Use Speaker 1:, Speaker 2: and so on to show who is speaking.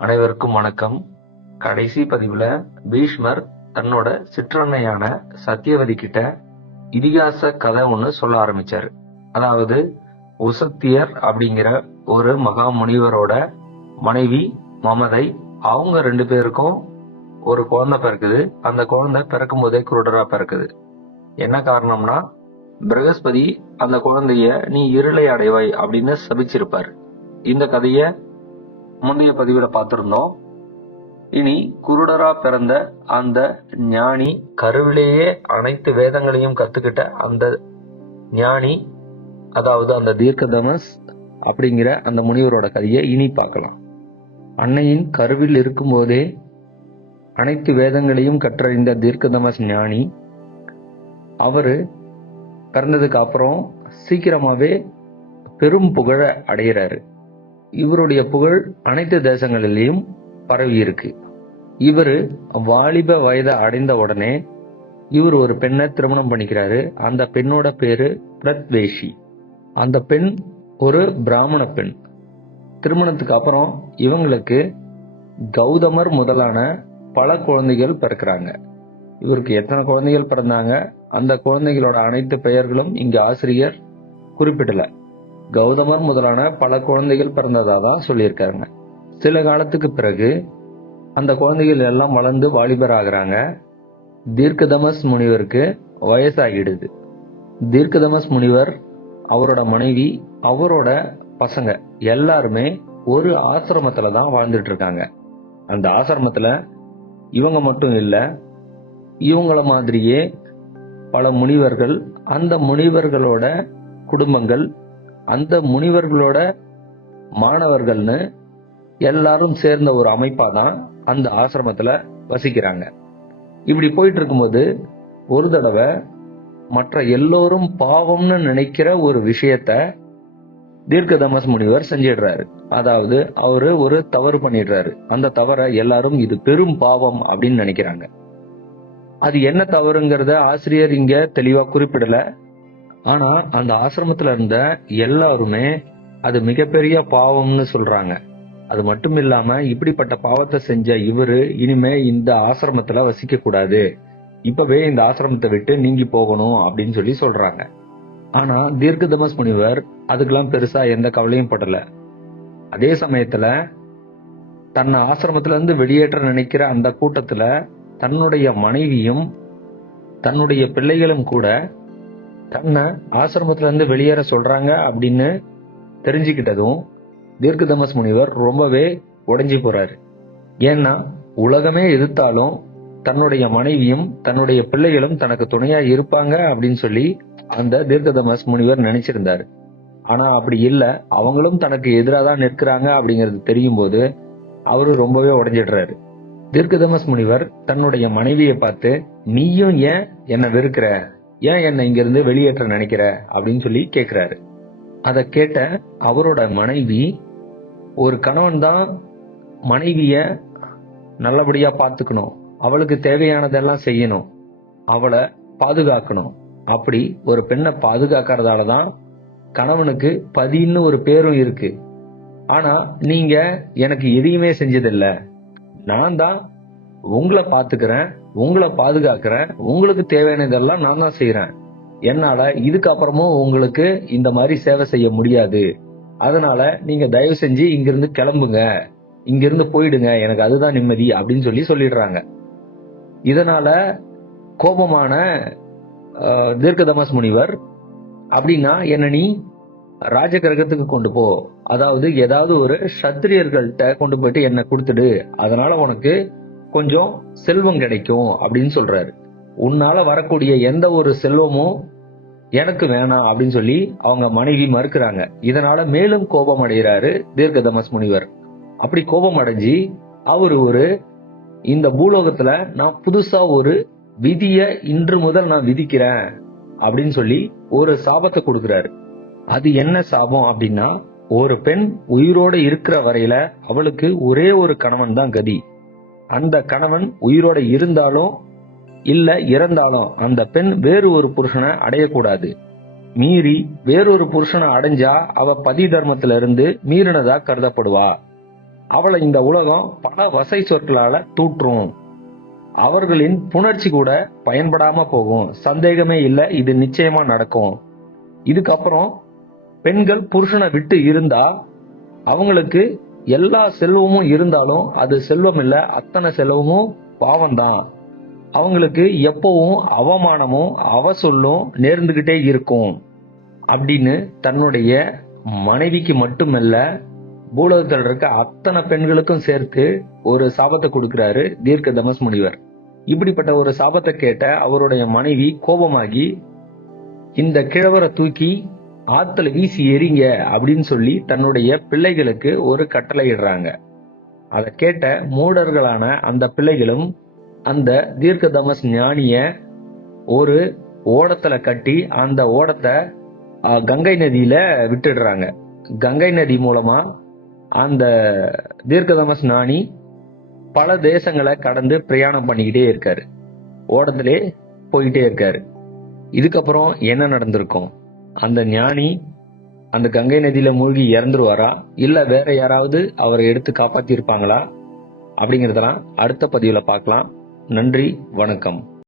Speaker 1: அனைவருக்கும் வணக்கம். கடைசி பதிவுல பீஷ்மர் தன்னோட சிற்றன்னையான சத்தியவதி கிட்ட இதிகாச கதை ஒண்ணு சொல்ல ஆரம்பிச்சாரு. அதாவது உசத்தியர் அப்படிங்கிற ஒரு மகா முனிவரோட மனைவி மமதை அவங்க ரெண்டு பேருக்கும் ஒரு குழந்தை பிறக்குது. அந்த குழந்தை பிறக்கும் போதே குருடரா பிறக்குது. என்ன காரணம்னா பிரகஸ்பதி அந்த குழந்தைய நீ இருளை அடைவாய் அப்படின்னு சபிச்சிருப்பார். இந்த கதைய முந்தைய பதிவில் பார்த்திருந்தோம். இனி குருடரா பிறந்த அந்த ஞானி கருவிலேயே அனைத்து வேதங்களையும் கத்துக்கிட்ட அந்த ஞானி அதாவது அந்த தீர்க்கதமஸ் அப்படிங்கிற அந்த முனிவரோட கதையை இனி பார்க்கலாம். அன்னையின் கருவில் இருக்கும்போதே அனைத்து வேதங்களையும் கற்றறிந்த தீர்க்கதமஸ் ஞானி அவரு பிறந்ததுக்கு அப்புறம் சீக்கிரமாவே பெரும் புகழ அடைகிறாரு இவருடைய புகழ் அனைத்து தேசங்களிலேயும் பரவி இருக்கு. இவர் வாலிப வயதை அடைந்த உடனே இவர் ஒரு பெண்ணை திருமணம் பண்ணிக்கிறாரு. அந்த பெண்ணோட பேரு பிரத்வேஷி. அந்த பெண் ஒரு பிராமண பெண். திருமணத்துக்கு அப்புறம் இவங்களுக்கு கௌதமர் முதலான பல குழந்தைகள் பிறக்கிறாங்க. இவருக்கு எத்தனை குழந்தைகள் பிறந்தாங்க? அந்த குழந்தைகளோட அனைத்து பெயர்களும் இங்கு ஆசிரியர் குறிப்பிடல. கௌதமர் முதலான பல குழந்தைகள் பிறந்ததா தான் சொல்லியிருக்காங்க சில காலத்துக்கு பிறகு அந்த குழந்தைகள் எல்லாம் வளர்ந்து வாலிபர் ஆகிறாங்க தீர்க்கதமஸ் முனிவருக்கு வயசாகிடுது. தீர்க்கதமஸ் முனிவர் அவரோட மனைவி அவரோட பசங்க எல்லாருமே ஒரு ஆசிரமத்துல தான் வாழ்ந்துட்டு இருக்காங்க அந்த ஆசிரமத்துல இவங்க மட்டும் இல்லை இவங்கள மாதிரியே பல முனிவர்கள் அந்த முனிவர்களோட குடும்பங்கள் அந்த முனிவர்களோட மாணவர்கள்னு எல்லாரும் சேர்ந்த ஒரு அமைப்பா தான் அந்த ஆசிரமத்தில் வசிக்கிறாங்க. இப்படி போயிட்டு இருக்கும்போது ஒரு தடவை மற்ற எல்லோரும் பாவம்னு நினைக்கிற ஒரு விஷயத்த தீர்க்கதமஸ் முனிவர் செஞ்சிடுறாரு. அதாவது அவரு ஒரு தவறு பண்ணிடுறாரு. அந்த தவறை எல்லாரும் இது பெரும் பாவம் அப்படின்னு நினைக்கிறாங்க. அது என்ன தவறுங்கிறத ஆசிரியர் இங்க தெளிவா குறிப்பிடல. ஆனா அந்த ஆசிரமத்துல இருந்த எல்லாருமே அது மிகப்பெரிய பாவம்னு சொல்றாங்க. அது மட்டும் இல்லாம இப்படிப்பட்ட பாவத்தை செஞ்ச இவரு இனிமே இந்த ஆசிரமத்துல வசிக்க கூடாது இப்பவே இந்த ஆசிரமத்தை விட்டு நீங்கி போகணும் அப்படின்னு சொல்லி சொல்றாங்க. ஆனா தீர்க்கதமஸ் முனிவர் அதுக்கெல்லாம் பெருசா எந்த கவலையும் படல. அதே சமயத்துல தன்னை ஆசிரமத்துல இருந்து வெளியேற்ற நினைக்கிற அந்த கூட்டத்துல தன்னுடைய மனைவியும் தன்னுடைய பிள்ளைகளும் கூட தன்னை ஆசிரமத்துல இருந்து வெளியேற சொல்றாங்க அப்படின்னு தெரிஞ்சுக்கிட்டதும் தீர்க்கதமஸ் முனிவர் ரொம்பவே உடைஞ்சு போறாரு. ஏன்னா உலகமே எதிர்த்தாலும் தன்னுடைய மனைவியும் தன்னுடைய பிள்ளைகளும் தனக்கு துணையா இருப்பாங்க அப்படின்னு சொல்லி அந்த தீர்க்கதமஸ் முனிவர் நினைச்சிருந்தாரு. ஆனா அப்படி இல்ல. அவங்களும் தனக்கு எதிராக தான் நிற்கிறாங்க அப்படிங்கிறது தெரியும் போது அவரு ரொம்பவே உடஞ்சிடுறாரு. தீர்க்கதமஸ் முனிவர் தன்னுடைய மனைவியை பார்த்து நீயும் ஏன் என்ன வெறுக்கிற? ஏன் என்னை இங்கிருந்து வெளியேற்ற நினைக்கிற? அப்படின்னு சொல்லி கேட்கிறாரு அதை கேட்ட அவரோட மனைவி ஒரு கணவன் தான் மனைவிய நல்லபடியா பார்த்துக்கணும். அவளுக்கு தேவையானதெல்லாம் செய்யணும். அவளை பாதுகாக்கணும். அப்படி ஒரு பெண்ணை பாதுகாக்கிறதால தான் கணவனுக்கு பதின்னு ஒரு பேரும் இருக்கு. ஆனா நீங்க எனக்கு எதையுமே செஞ்சதில்ல. நான் தான் உங்களை பாத்துக்கிறேன் உங்களை பாதுகாக்கிறேன் உங்களுக்கு தேவையானதெல்லாம் நான் தான் செய்யறேன் என்னால இதுக்கப்புறமும் உங்களுக்கு இந்த மாதிரி சேவை செய்ய முடியாது. அதனால நீங்க தயவு செஞ்சு இங்கிருந்து கிளம்புங்க. இங்கிருந்து போயிடுங்க எனக்கு அதுதான் நிம்மதி அப்படின்னு சொல்லி சொல்லிடுறாங்க. இதனால கோபமான தீர்க்கதமஸ் முனிவர் அப்படின்னா என்ன நீ ராஜகிரகத்துக்கு கொண்டு போ. அதாவது ஏதாவது ஒரு சத்திரியர்கள்ட்ட கொண்டு போயிட்டு என்ன கொடுத்துடு. அதனால உனக்கு கொஞ்சம் செல்வம் கிடைக்கும் அப்படின்னு சொல்றாரு. உன்னால வரக்கூடிய எந்த ஒரு செல்வமும் எனக்கு வேணாம் அப்படின்னு சொல்லி அவங்க மனைவி மறுக்கிறாங்க. இதனால மேலும் கோபம் அடைகிறாரு தீர்க்கதமஸ் முனிவர். அப்படி கோபம் அடைஞ்சு அவரு ஒரு இந்த பூலோகத்துல நான் புதுசா ஒரு விதிய இன்று முதல் நான் விதிக்கிறேன் அப்படின்னு சொல்லி ஒரு சாபத்தை கொடுக்கிறாரு. அது என்ன சாபம் அப்படின்னா ஒரு பெண் உயிரோட இருக்கிற வரையில அவளுக்கு ஒரே ஒரு கணவன் தான் கதி. அந்த கணவன் உயிரோட இருந்தாலும் இல்ல இறந்தாலும் அந்த பெண் வேறு ஒரு புருஷனை அடையக்கூடாது. மீறி வேறொரு புருஷனை அடைஞ்சா அவ பதி தர்மத்துல இருந்து மீறினதா கருதப்படுவா. அவளை இந்த உலகம் பல வசை சொற்களால தூற்றும். அவர்களின் புணர்ச்சி கூட பயன்படாம போகும். சந்தேகமே இல்லை இது நிச்சயமா நடக்கும். இதுக்கப்புறம் பெண்கள் புருஷனை விட்டு இருந்தா அவங்களுக்கு எல்லா செல்வமும் இருந்தாலும் அது செல்வம் இல்ல அத்தனை செல்வமும் பாவம்தான். அவங்களுக்கு எப்பவும் அவமானமும் அவசொல்லும் நேர்ந்துகிட்டே இருக்கும் அப்படின்னு தன்னுடைய மனைவிக்கு மட்டுமல்ல பூலகத்தில் இருக்க அத்தனை பெண்களுக்கும் சேர்த்து ஒரு சாபத்தை கொடுக்கிறாரு தீர்க்க தமஸ் முனிவர். இப்படிப்பட்ட ஒரு சாபத்தை கேட்ட அவருடைய மனைவி கோபமாகி இந்த கிழவரை தூக்கி ஆத்துல வீசி எறிங்க அப்படின்னு சொல்லி தன்னுடைய பிள்ளைகளுக்கு ஒரு கட்டளை இடுறாங்க அதை கேட்ட மூடர்களான அந்த பிள்ளைகளும் அந்த தீர்க்கதமஸ் ஞானிய ஒரு ஓடத்துல கட்டி அந்த ஓடத்தை கங்கை நதியில விட்டுடுறாங்க. கங்கை நதி மூலமா அந்த தீர்க்கதமஸ் ஞானி பல தேசங்களை கடந்து பிரயாணம் பண்ணிக்கிட்டே இருக்காரு. ஓடத்திலே போயிட்டே இருக்காரு. இதுக்கப்புறம் என்ன நடந்திருக்கும்? அந்த ஞானி அந்த கங்கை நதியில மூழ்கி இறந்துருவாரா? இல்ல வேற யாராவது அவரை எடுத்து காப்பாத்தி இருப்பாங்களா அப்படிங்கறதெல்லாம் அடுத்த பதிவுல பார்க்கலாம். நன்றி வணக்கம்.